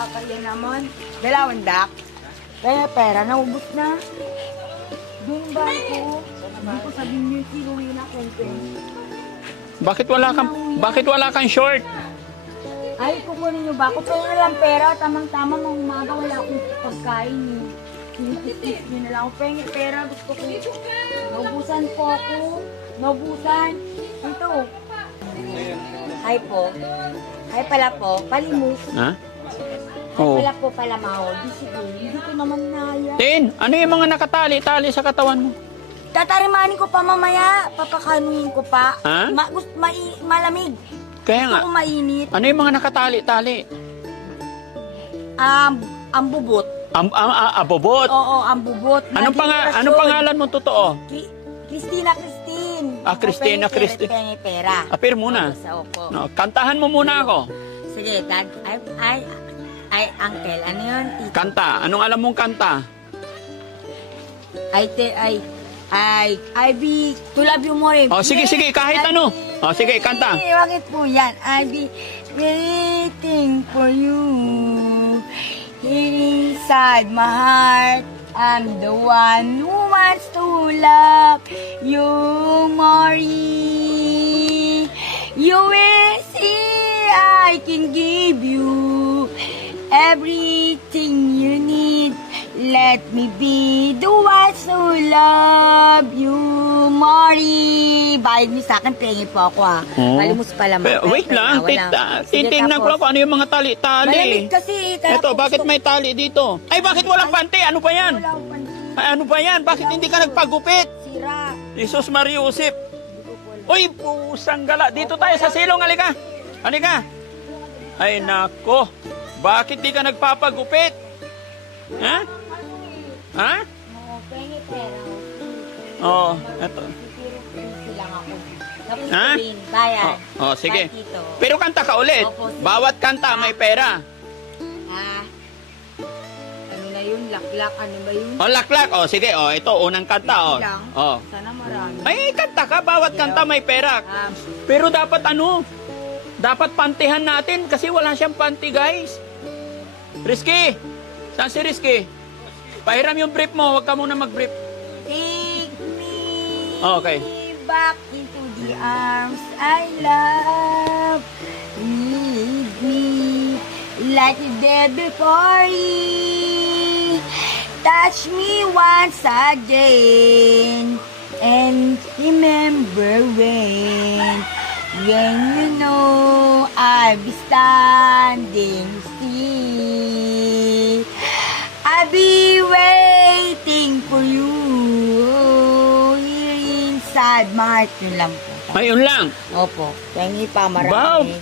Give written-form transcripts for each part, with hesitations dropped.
Nakakaya naman. Dalawang dak. Kaya pera, naubos na. Doon ba ako? Hindi ko sabihin niyo, sinuwi na kwento. Bakit wala kang short? Ay, kukunin niyo ba? Ako pera lang pera. Tamang-tama, nung umaga wala akong pagkain. Sinitis niyo na lang ako. Pengi pera, gusto ko. Naubusan po ako. Naubusan. Ito. Hi po. Hi pala po. Palimus. Ha? Hi Oo. pala po palamao. Di sige. Hindi ko naman naya. Tin, ano yung mga nakatali-tali sa katawan mo? Tatarimanin ko pa mamaya. Papakanuhin ko pa. Ha? Malamig. Kaya nga, Gusto ko mainit. ano yung mga nakatali-tali? Ang bubot. Abobot. Oo, ang bubot. Anong pangalan mo totoo? Christina. Christina Christine. Pengi pera. Apir muna. Sa opo. No, kantahan mo muna ako. Sige, dad. Ay, uncle. Ano yun? Tito? Kanta. Anong alam mong kanta? I be to love you more. Oh, sige, kahit ano. Oh, sige, kanta. Bakit po yan? I be waiting for you. Here inside my heart, I'm the one who wants to love you more. You will see I can give you everything you need. Let me be the one who love you, Mari. Bayad niyo sa akin, pengi po ako ah. Oo. Malimos pa lang. Wait lang, titingnan ko lang kung ano yung mga tali-tali. Malamig kasi. kaya Eto, po bakit gusto- may tali dito? Ay, bakit walang pante? Ano ba yan? Wala akong pansin. Ay, ano ba yan? Bakit hindi ka nagpagupit? Sira. Jesus Mariusip. Uy, pusang gala. Dito tayo sa silong, halika. Halika. Ay, nako. Bakit di ka nagpapagupit? Ha? Ha? Oo, pengi pera. Oo, eto. Pero lang ako. Tapos Ha? sabihin, bayan. Oh, sige. Bye, tito. Pero kanta ka ulit. Opo, sige. Bawat kanta may pera. Ano na yun? Laklak? Ano ba yun? O, laklak. O, sige. O, ito, unang kanta. O. Lang. O. Sana marami. Ay, kanta ka. Bawat kanta may pera. Pero dapat ano? Dapat pantihan natin kasi wala siyang panty, guys. Risky. Saan si Risky? Pahiram yung brief mo. Huwag ka muna mag-brief. Take me Okay. back into the arms I love. Lead me like you did before. Touch me once again and remember when you know I'll be standing still. I'll be waiting for you here inside my heart. Yun lang po. Ayun lang. Opo. Pengi pa, Wow. marami.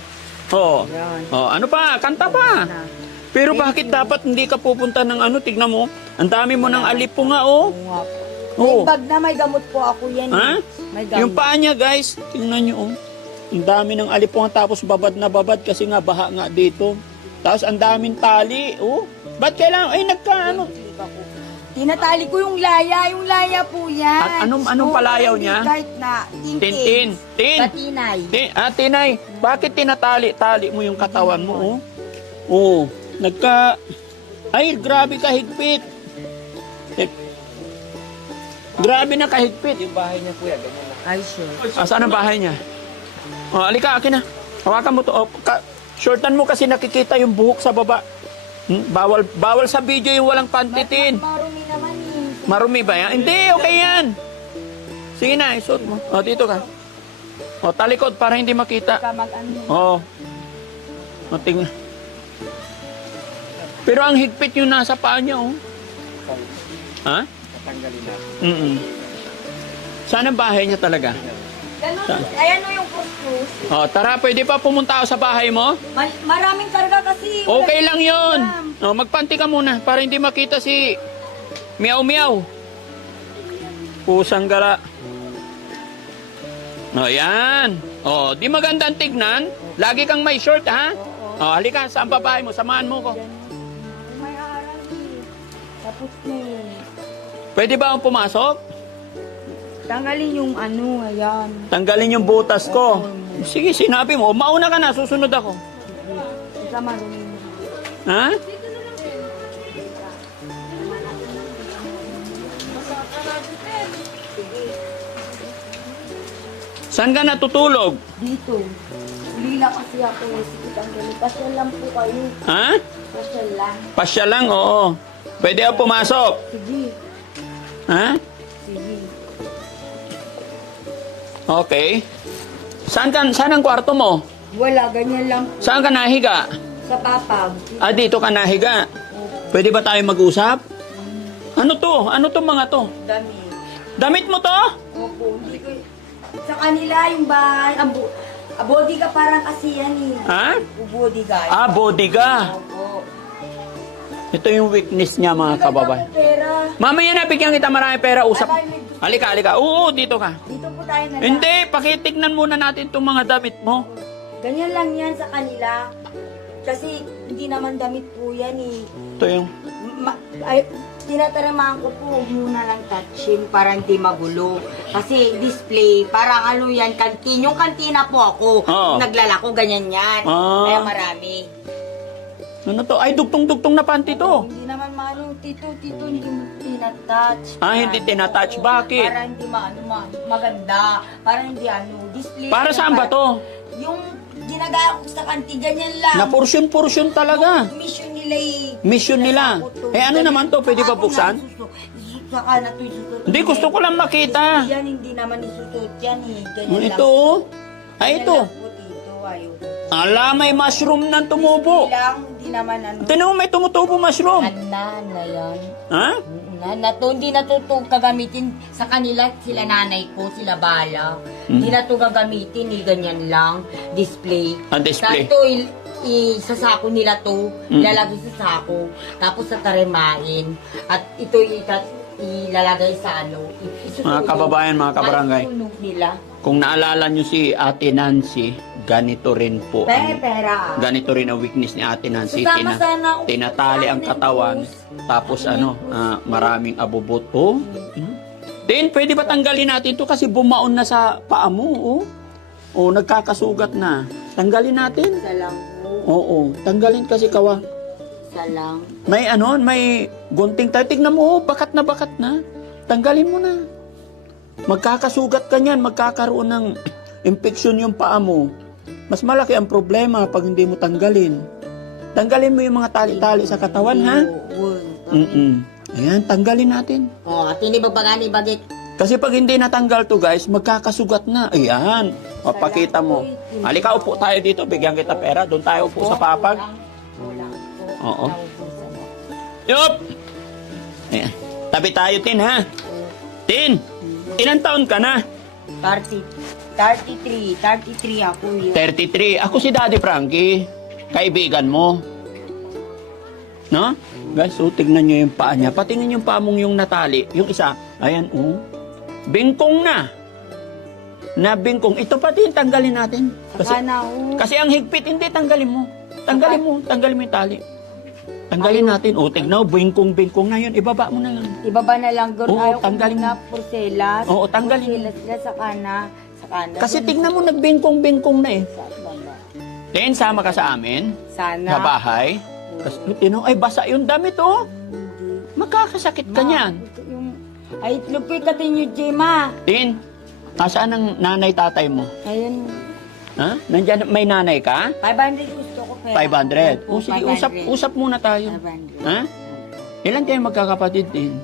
O. Yan. O, ano pa? Kanta pa. Na. Pero bakit dapat hindi ka pupunta ng ano? Tignan mo. Ang dami mo ng alipo nga, oh. Oo nga po. Oo. May bag na may gamot po ako yan. Ha? May gamot. Yung paa niya, guys. Tingnan niyo, oh. Ang dami ng alipungan tapos babad na babad kasi nga baha nga dito. Tapos ang daming tali, oh. Ba't kailangan? Ay, ano? Tinatali ko yung laya. Yung laya po yan. At anong palayaw hindi niya? Kahit na. Tintin. Batinay. Tinay, bakit tinatali-tali mo yung katawan mo, oh? Oh, ay, grabe kahigpit. Grabe na kahigpit. Yung bahay niya kuya, ganyan na. Ay, sure. Saan ang bahay niya? Oh, alika, akin na. Hawakan mo to. Oh, shortan mo kasi nakikita yung buhok sa baba. Bawal sa video yung walang pantitin. Marumi naman eh. Marumi ba yan? Hindi, okay yan. Sige na, isuot mo. O, dito ka. O, talikod para hindi makita. Ka mag-ano. O. O, tingnan. Pero ang higpit yung nasa paa niya, oh. Ha? Tatanggalin natin. Saan ang bahay niya talaga? Ganun. Ayan o yung kuskus. O, tara, pwede pa pumunta ako sa bahay mo? Maraming karga kasi. Okay lang yun. O, magpanti ka muna para hindi makita si Meow Meow. Pusang gala. O, yan. O, di magandang tignan. Lagi kang may short, ha? O, halika, saan pa bahay mo? Samahan mo ko. May aral eh. Tapos na yun. Pwede ba akong pumasok? Tanggalin yung ano, ayan. Tanggalin yung butas ko. Sige, sinabi mo. Mauna ka na, susunod ako. Isa marumi. Ha? Saan ka natutulog? Dito. Lila kasi ako. Sige, tanggalin. Pasyal lang po kayo. Ha? Pasyal lang. Pasya lang, oo. Pwede ako pumasok. Sige. Ha? Sige. Okay. Saan ang kwarto mo? Wala, ganyan lang po. Saan ka nahiga? Sa papag. Ah, dito ka nahiga. Pwede ba tayo mag-usap? Ano to? Ano to mga to? Dami. Damit mo to? Opo, hindi ko... Sa kanila, yung bahay, body ka parang kasi yan eh. Ha? Body ka. Ah, bodyga. Opo. Ito yung weakness niya mga kababayan. Pera. Mamaya na, bigyan kita marami pera. Usap. Halika, halika. Oo, dito ka. Dito po tayo na lang. Hindi, pakitignan muna natin itong mga damit mo. Ganyan lang yan sa kanila. Kasi hindi naman damit po yan eh. Ito yung... Tinataramaan ko po, huwag muna lang touchin para hindi magulo. Kasi display, parang ano yan, kantin. Yung kantina po ako, Oo. naglalako, ganyan yan. Ah. Kaya marami. Ano to? Ay, dugtong-dugtong na panty to. Hindi naman maano, tito, hindi mo tinatouch. Ah, hindi tinatouch. Bakit? Para hindi maganda. Para hindi display. Para saan ba to? Yung ginagaya ko sa kantin, ganyan lang. Na portion-portion talaga. Mission nila eh. Mission nila. Eh, ano naman to? Pwede ba buksan? Saka na to isusot. Hindi, gusto ko lang makita. Yan, hindi naman isusot yan eh. Ganyan Ito, oh. Ay, ito. Dito, ayaw. Ala, may mushroom na tumubo. Hindi naman Tinan mo, may tumutubo mushroom. na yan. Ha? Hindi na to gagamitin sa kanila, sila nanay ko, sila bala. Hindi na to gagamitin, ganyan lang, display. Ah, display. Sa ito, isasako nila to, ilalagay sa sako, tapos sa taremain, at ito ilalagay sa Mga kababayan, mga kabarangay. Isusunog nila. Kung naalala nyo si Ate Nancy, ganito rin po. Pera. Ganito rin ang weakness ni Ate Nancy. Susama sana ako. Tinatali ang katawan. Tapos maraming abubot. Oh. Then, pwede ba tanggalin natin to kasi bumaon na sa paa mo. Oh. Oh, nagkakasugat na. Tanggalin natin. Isa lang po. Oo, tanggalin kasi kawa. Isa lang. May gunting tayo. Tignan mo, oh, bakat na. Tanggalin mo na. Magkakasugat ka niyan, magkakaroon ng infection yung paa mo. Mas malaki ang problema pag hindi mo tanggalin. Tanggalin mo yung mga tali-tali sa katawan, ha? Ayan, tanggalin natin. At hindi babagani bagit. Kasi pag hindi natanggal to, guys, magkakasugat na. Ayan, mapakita mo. Halika, upo tayo dito, bigyan kita pera. Doon tayo upo sa papag. Oo. Yup! Ayan. Tabi tayo, Tin, ha? Tin, ilang taon ka na? 33 ako yun. 33. Ako si Daddy Frankie. Kaibigan mo. No? Guys, so tignan nyo yung paa niya. Patingin yung paa mong yung natali. Yung isa, ayan, oh. Bingkong na. Bingkong. Ito pati yung tanggalin natin. Kasi ang higpit, hindi, tanggalin mo. Tanggalin mo yung tali. Tanggalin natin. O, tignan, bingkong na yun. Ibaba mo na lang. Ibaba na lang. Oo, Ayaw tanggalin ko na porcelas. Oo, tanggalin. Porcelas sila sa kana. Kasi tignan mo, nagbingkong na eh. Then, sama ka sa amin. Sana. Sa bahay. Kasi, ay, basa yung damit, oh. Magkakasakit ka niyan. Ay, lupi ka din yung Jema. Tin, nasaan ang nanay-tatay mo? Ayun. Ha? Nandiyan, may nanay ka? 500 gusto ko pera. 500. O sige, 500. usap muna tayo. 500. Ha? Ilan kayo magkakapatid din?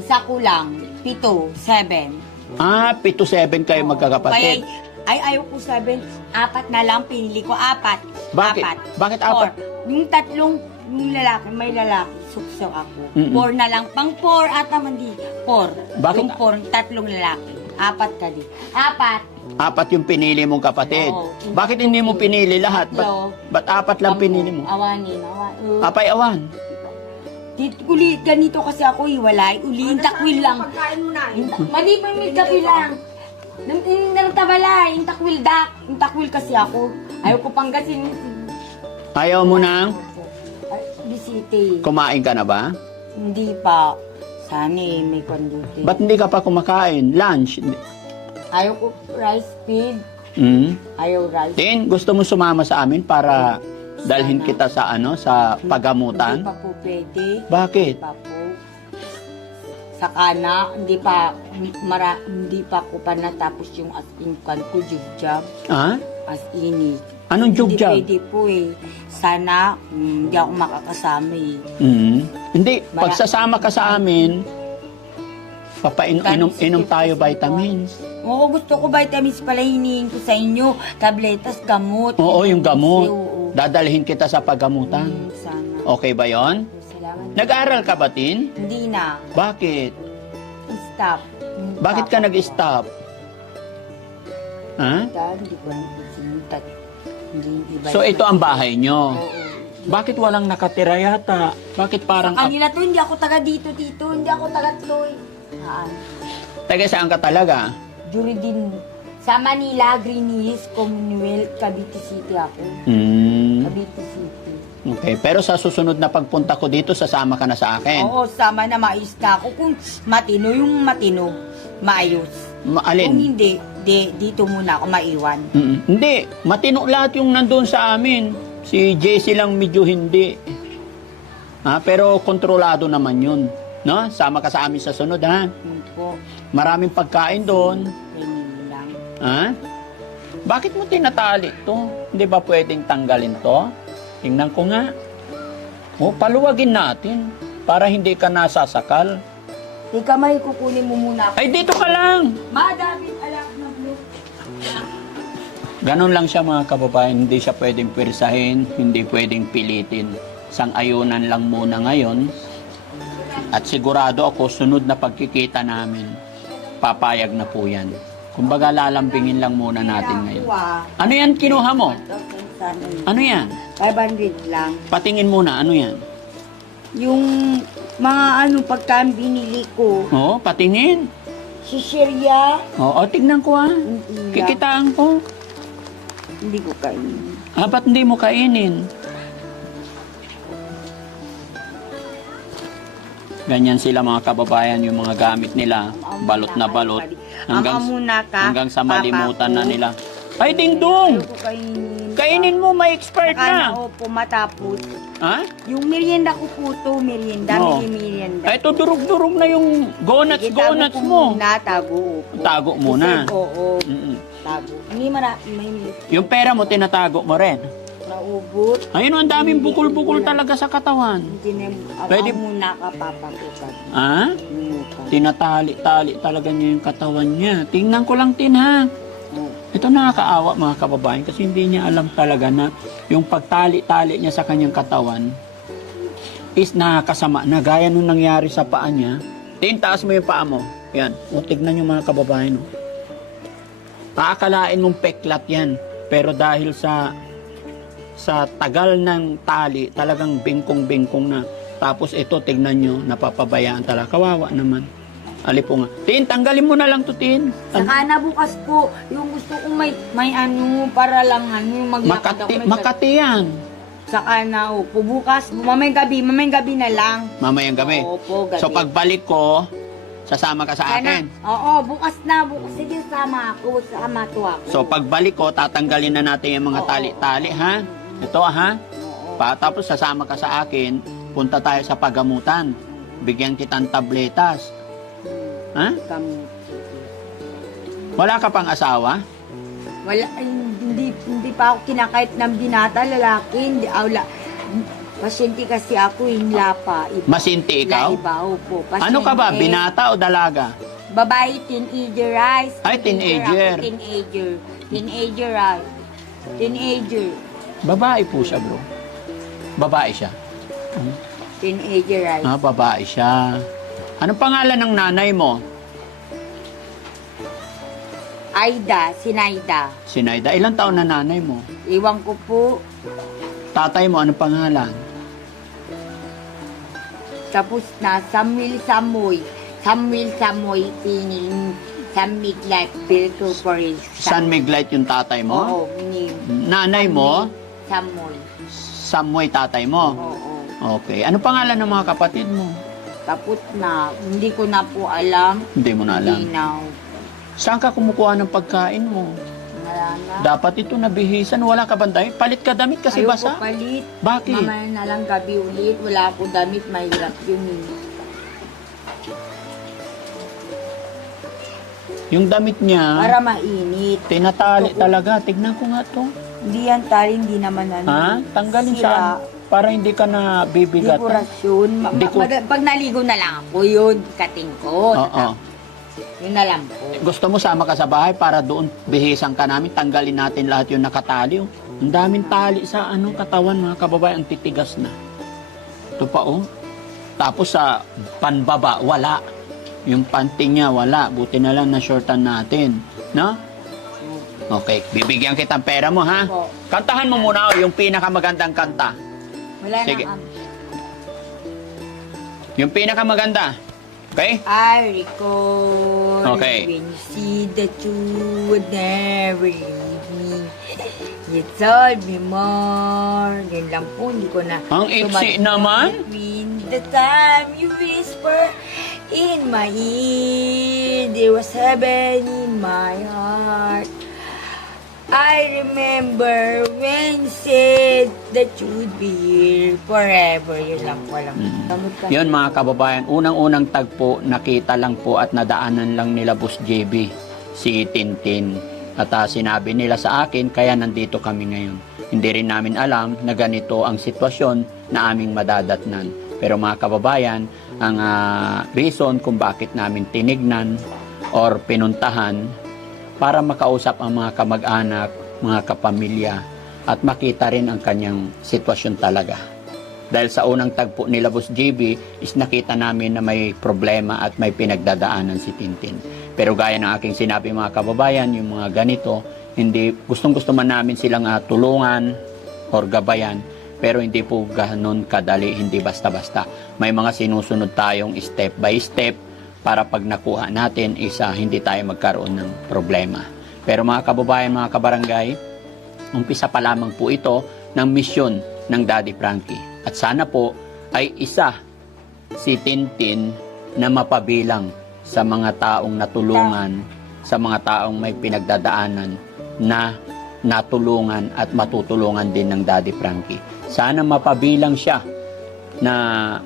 Isa ko lang. 7, 7. Ah, 7 kayo magkakapatid. Ayaw ko 7. 4 na lang. Pinili ko 4. Bakit? Bakit 4? Yung tatlong, yung lalaki, may lalaki. Sukso ako. 4 na lang. Pang 4 at naman di. 4. Bakit? Yung 4, tatlong lalaki. 4 ka di. 4. 4 yung pinili mong kapatid. Oo. Bakit hindi mo pinili lahat? Tatlo. Ba't 4 lang pinili mo? Awanin. Apay awan. Uli, ganito kasi ako iwalay. Uli, yung takwil lang. Mali pa may gabi lang. Nang tabala, yung takwil dak. Yung takwil kasi ako. Ayaw ko pang gasin. Ayaw mo nang Bisite. kumain ka na ba? Hindi pa. Sana may konduti. Ba't hindi ka pa kumakain? Lunch? Ayaw ko rice feed. Hmm? Ayaw rice. Tin, gusto mo sumama sa amin para Dalhin Sana. kita sa sa Hindi pagamutan. pa po pwede. Bakit? Hindi pa po. Sa kana, hindi pa ko pa natapos yung as in kan ko, job. Ha? As in Anong Hindi job? pwede po eh. Sana, hindi ako makakasama eh. Hindi, pagsasama ka sa amin, inom tayo vitamins. Oo, gusto ko vitamins pala hinihin ko sa inyo. Tabletas, gamot. Oo, yung gamot. Oo. Dadalhin kita sa pagamutan. Sana. Okay ba yon? Salamat. Nag-aaral ka ba, Tin? Hindi na. Bakit? Stop. Bakit ka nag-stop? Ha? Hindi ko lang sinutat. So ito ang bahay nyo. Oo. Bakit walang nakatira yata? Bakit parang... Sa kanila to, hindi ako taga dito. Hindi ako taga Tloy. Taga saan ka talaga? Jury din. Sa Manila, Green Hills, Commonwealth, Cavite City ako. Cavite City. Okay, pero sa susunod na pagpunta ko dito, sasama ka na sa akin. Oo, sama na maayos na ako. Kung matino yung matino, maayos. Kung Alin? hindi, dito muna ako maiwan. Hindi, matino lahat yung nandun sa amin. Si JC lang medyo hindi. Pero kontrolado naman yun. No? Sama ka sa amin sa sunod, ha? Yun po, Maraming pagkain doon. ganyan lang. Ha? Bakit mo tinatali to? Hindi ba pwedeng tanggalin to? Tingnan ko nga. Paluwagin natin para hindi ka nasasakal. Ika may kukunin mo muna ako. Ay, dito ka lang! Madaming alak na blue. Ganon lang siya mga kababayan. Hindi siya pwedeng pirsahin, hindi pwedeng pilitin. Sang-ayunan lang muna ngayon. At sigurado ako, sunod na pagkikita namin, papayag na po yan. Kumbaga, lalambingin lang muna natin ngayon. Ano yan kinuha mo? Ano yan? 500 lang. Patingin muna, ano yan? Yung mga pagkaan binili ko, Oo, patingin. sisirya, Oo, tignan ko ha. Kikitaan ko. hindi ko kainin. Ba't hindi mo kainin? Ganyan sila mga kababayan, yung mga gamit nila. Balot na balot. Hanggang sa malimutan na nila. Ay, dingdong! Ayaw ko kainin. Kainin mo, may expert Akala na. ko po matapos. Ha? Yung merienda ko po to, merienda, Oo. merienda. Ay, ito durug-durug na yung Sige, tago gonuts ko mo. muna, tago ko. Tago muna. Kasi, oo, Mm-mm. tago. Hindi may Yung pera mo, tinatago mo rin. naubot. Ayun, ang daming bukol-bukol talaga sa katawan. Hindi na, Pwede- ako muna kapapakutan. Ha? Minuta. Tinatali-tali talaga niya yung katawan niya. Tingnan ko lang, Tin, ha? Ito nakakaawa mga kababayan kasi hindi niya alam talaga na yung pagtali-tali niya sa kanyang katawan is nakakasama na gaya nung nangyari sa paa niya. Tin, taas mo yung paa mo. Yan. O, tignan yung mga kababayan. O. Paakalain mong peklat yan. Pero dahil sa tagal ng tali, talagang bingkong-bingkong na. Tapos ito, tignan nyo, napapabayaan talaga. Kawawa naman. Alipunga. Tin, tanggalin mo na lang to, Tin. Saka na bukas po, yung gusto kong may para lang yung maglakad ako. Makati yan. Saka na, opo, bukas, mamayang gabi na lang. Mamayang gabi. Opo, gabi. So pagbalik ko, sasama ka sa akin. Oo, bukas na, sige sama to ako. So pagbalik ko, tatanggalin na natin yung mga Oo. tali-tali, ha? Ito, ha? Oo. Tapos sasama ka sa akin, punta tayo sa pagamutan. Bigyan kitang tabletas. Ha? Gamot. Wala ka pang asawa? Wala, hindi pa ako kinakait ng binata, lalaki, hindi, pasyente kasi ako, hinla pa. Iba. Masinti ikaw? Iba, opo. Ano ka ba? Pasyente. Binata o dalaga? Babae, teenager, rice. Ay, teenager. Teenager, rice. Teenager. Babae po siya, bro. Babae siya. Teenager, rice. Babae siya. Anong pangalan ng nanay mo? Aida, Sinaida. Sinayda. Ilang taon na nanay mo? Iwan ko po. Tatay mo, anong pangalan? Tapos na, Samuel Samoy. Pining San Midlife Bill Corporation. San Miglite yung tatay mo? Oo, name. Nanay mo? Samoy. Samoy tatay mo? Oo. Okay. Ano pangalan ng mga kapatid mo? Tapos na, hindi ko na po alam. Hindi mo na alam. Hindi na. Saan ka kumukuha ng pagkain mo? Mga Wala na. Dapat ito nabihisan. Wala ka bang damit? Palit ka damit kasi Ayoko basa. palit. Bakit? Mamaya na lang gabi ulit. Wala akong damit. Mahirap yun eh. Yung damit niya, Para mainit. tinatali talaga. Tignan ko nga to. Hindi yan tali, hindi naman ano. Ha? Tanggalin Sira. saan? Para hindi ka na bibigat. Dekorasyon. Pag naligo na lang ako, yun, kating ko. Oo. Yun na lang po. Gusto mo sama ka sa bahay para doon bihisan ka namin, tanggalin natin lahat yung nakatali. Oh. Ang daming tali sa katawan mga kababayan, ang titigas na. Ito pa oh. Tapos sa panbaba, wala. Yung panting niya, wala. Buti na lang na shortan natin. No? Okay, bibigyan kitang pera mo ha. Po. Kantahan mo muna oh, yung pinakamagandang kanta. Wala Sige. na. Yung pinakamaganda. Okay? I recall Okay. when you see that you would never leave me. You told me more. Yun lang po, hindi ko na. Ang iksi naman. Between the time you whisper in my ear, there was heaven in my heart. I remember when you said that you'd be here forever. Yun lang po alam. Yun mga kababayan, unang-unang tagpo, nakita lang po at nadaanan lang nila Boss JB, si Tintin. At sinabi nila sa akin, kaya nandito kami ngayon. Hindi rin namin alam na ganito ang sitwasyon na aming madadatnan. Pero mga kababayan, ang reason kung bakit namin tinignan or pinuntahan para makausap ang mga kamag-anak, mga kapamilya, at makita rin ang kanyang sitwasyon talaga. Dahil sa unang tagpo nila Boss JB is nakita namin na may problema at may pinagdadaanan si Tintin. Pero gaya ng aking sinabi mga kababayan, yung mga ganito, hindi gustong-gusto man namin silang tulungan or gabayan, pero hindi po ganoon kadali, hindi basta-basta. May mga sinusunod tayong step by step para pag nakuha natin hindi tayo magkaroon ng problema. Pero mga kababayan, mga kabarangay, umpisa pa lamang po ito ng misyon ng Daddy Frankie. At sana po ay isa si Tintin na mapabilang sa mga taong natulungan, sa mga taong may pinagdadaanan na natulungan at matutulungan din ng Daddy Frankie. Sana mapabilang siya na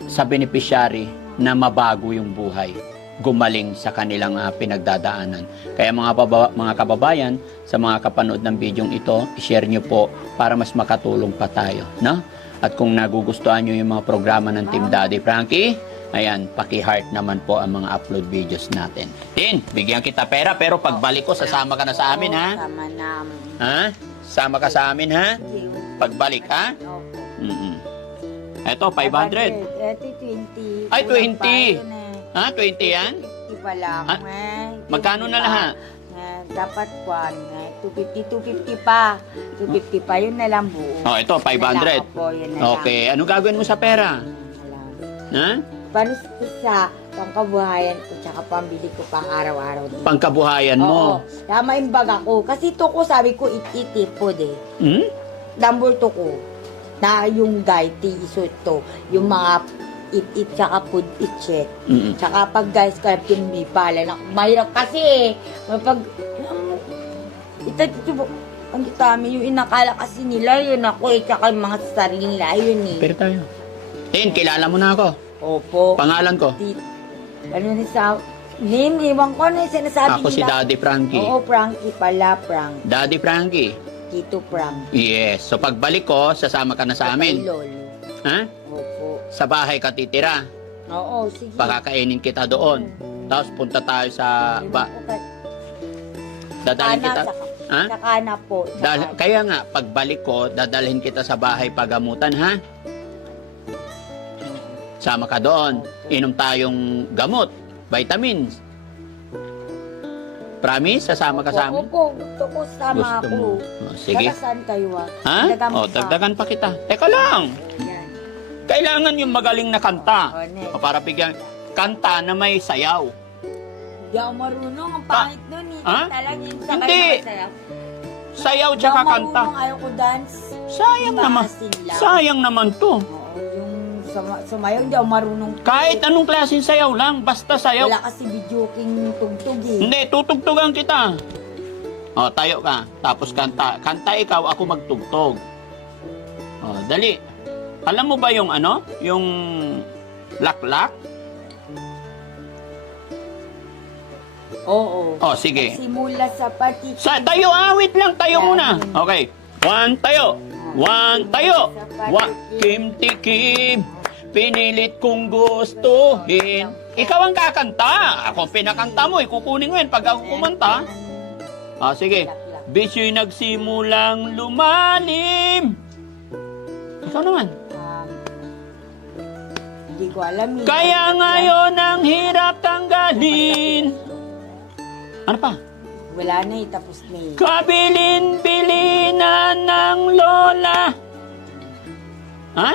sa beneficiary na mabago yung buhay, gumaling sa kanilang pinagdadaanan. Kaya mga kababayan, sa mga kapanood ng bidyong ito, i-share nyo po para mas makatulong pa tayo, no? At kung nagugustuhan nyo yung mga programa ng Team Daddy Frankie, ayan, paki-heart naman po ang mga upload videos natin. Tin, bigyan kita pera, pero pagbalik ko, sasama ka na sa amin, ha? Sama na. Ha? Sama ka sa amin, ha? Pagbalik, ha? Opo. Eto, 500. Ito 20. Ay, Kulang 20. pa yun eh. Ha? 20 yan? 50 pa lang. Ah, magkano na lahat? Dapat 250 pa. 250 pa, yun na lang buo. Oh, ito, 500. Yun na lang, opo, yun na lang. Okay, ano gagawin mo sa pera? Wala. Ha? Paano sa pangkabuhayan ko tsaka pambili ko pang araw-araw din. Pangkabuhayan Oo. mo. Tama yung bag ako. Kasi to ko, sabi ko, itipod eh. Hmm? Number to ko. Na yung guide, isot to. Yung mga it tsaka food check. Mm-mm. Tsaka pag guys, kaya pinipala na. Mahirap kasi eh. Mapag, ang kitami, yung inakala kasi nila, yun ako eh. Tsaka yung mga sarili nila, yun eh. Pero tayo. Tin, kilala mo na ako. Opo. Pangalan ko? Ano na sa name, iwan ko na yung sinasabi Ako si nila. Daddy Frankie. Oo, Frankie pala, Frank. Daddy Frankie. Tito Frank. Yes. So pagbalik ko, sasama ka na sa Kay amin. Lolo. Ha? Opo. Sa bahay ka titira. Oo, sige. Pakakainin kita doon. Tapos punta tayo sa... Dadalhin kita... Ha? Sa kana po. Kaya nga, pagbalik ko, dadalhin kita sa bahay pagamutan, ha? Sama ka doon. Inom tayong gamot, vitamins. Promise? Sasama ka sa amin? Opo, gusto ko sama Gusto ako. mo? Oh, sige. Taga saan kayo Ha? Dagdagan mo O, pa. dagdagan pa kita. Teka lang. Yan. Kailangan yung magaling na kanta. O, next. O, para bigyan, kanta na may sayaw. Hindi ako marunong. Ang pangit nun eh. Ha? Talagang yun sa Hindi. kayo masaya. Sayaw Hindi tsaka ako kanta. marunong. Ayaw ko dance. Sayang naman. Maasin lang. Sayang naman to. Oo, yung sumayaw, hindi ako marunong. Kahit anong klaseng sayaw lang, basta sayaw. Wala kasi video king tugtog eh. Hindi, tutugtugan kita. O, tayo ka. Tapos kanta. Kanta ikaw, ako magtugtog. O, dali. Alam mo ba yung ano? Yung laklak? Oo. O, sige. Simula sa pati. Tayo, wait lang. Tayo muna. Okay. One, tayo. One, tayo. Kim tikim. Pinilit kong gustuhin. Ikaw ang kakanta. Ako ang pinakanta mo. Ikukunin mo yan pag ako kumanta. Sige. Bisyo'y nagsimulang lumalim. Ikaw naman. Hindi ko alam. Kaya ngayon ang hirap tanggalin. Ano pa? Wala na eh, tapos na eh. Kabilin-bilinan ng lola. Ha?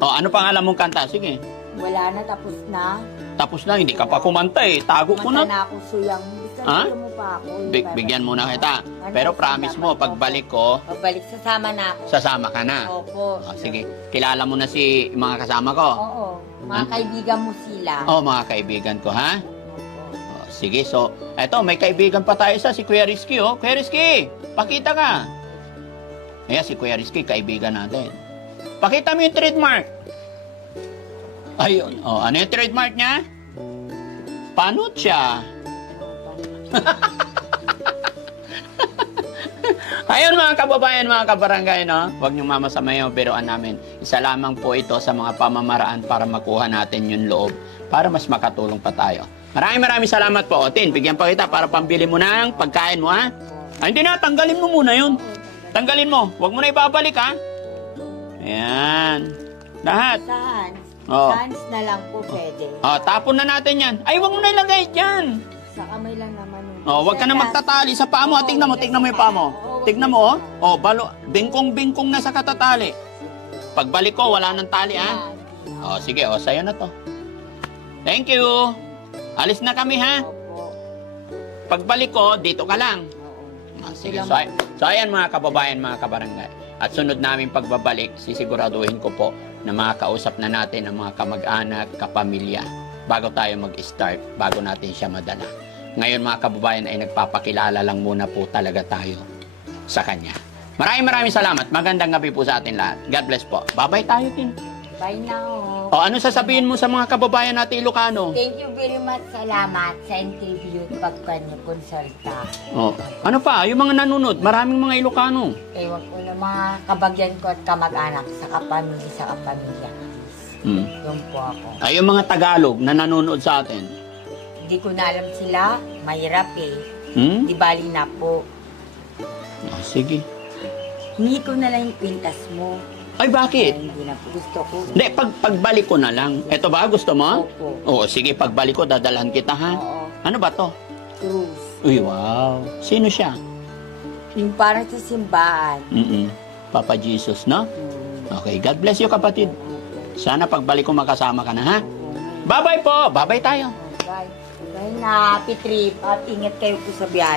O, ano pang alam mong kanta? Sige. Wala na, tapos na. Tapos na, hindi ka pa kumanta eh. Tago ko Mata na. na ako suyang. Ha? Mo pa ako. Bigyan muna kita. Pero promise mo, pagbalik ko, Pagbalik, sasama na ako. sasama ka na. Opo. O, sige. Kilala mo na si mga kasama ko. Oo. Mga kaibigan mo sila. O, mga kaibigan ko, ha? Opo. O, sige, so, eto, may kaibigan pa tayo si Kuya Rizky, oh. Kuya Rizky, pakita ka. Ayan, si Kuya Rizky, kaibigan natin. Pakita mo yung trademark. Ayun. O, ano yung trademark niya? Panutya. Ayun mga kababayan, mga kabarangay, no? Huwag niyong mamasamay yung biruan namin. Isa lamang po ito sa mga pamamaraan para makuha natin yung loob para mas makatulong pa tayo. Maraming salamat po, Otin. Bigyan pa kita para pambili mo ng pagkain mo, ha? Ay, hindi na, tanggalin mo muna yun. Tanggalin mo. Huwag mo na ibabalik, ha? Ayan. Lahat. Saan? Oo. Sans na lang po pwede. O, tapon na natin yan. Ay, huwag mo na ilagay dyan. Sa kamay lang naman. Oh, wag ka na magtatali sa paa mo. Tingnan mo yung paa mo. Tignan mo, oh. Oh, bingkong-bingkong na sa katatali. Pagbalik ko, wala nang tali, ha? Oh, sige, oh, sa'yo na to. Thank you. Alis na kami, ha? Opo. Pagbalik ko, dito ka lang. Oo. Ah, sige, so ayan mga kababayan, mga kabarangay. At sunod namin pagbabalik, sisiguraduhin ko po na makakausap na natin ang mga kamag-anak, kapamilya bago tayo mag-start, bago natin siya madala. Ngayon mga kababayan ay nagpapakilala lang muna po talaga tayo sa kanya. Maraming salamat. Magandang gabi po sa atin lahat. God bless po. Bye-bye tayo din. Bye now. O ano sasabihin mo sa mga kababayan natin Ilocano? Thank you very much. Salamat sa interview pagkanyo konsulta. O, ano pa? Yung mga nanonood, maraming mga Ilocano. Ewan ko na mga kabagyan ko at kamag-anak sa kapamilya. Yun po ako. Ay, yung mga Tagalog na nanonood sa atin. Hindi ko na alam sila. Mahirap eh. Hmm? Di bali na po. O, sige. Hindi ko na lang yung pintas mo. Ay, bakit? Hindi na po. Gusto ko. Hindi, pagbalik ko na lang. Eto ba? Gusto mo? Opo. Oo, sige. Pagbalik ko, dadalhan kita, ha? Oo. Ano ba to? Cruz. Uy, wow. Sino siya? Yung parang sa simbahan. Papa Jesus, no? Hmm. Okay, God bless you, kapatid. Sana pagbalik ko makasama ka na, ha? Oo. Bye-bye po. Bye-bye tayo. Bye. Bye na. Happy trip. At ingat kayo po sa biyahe.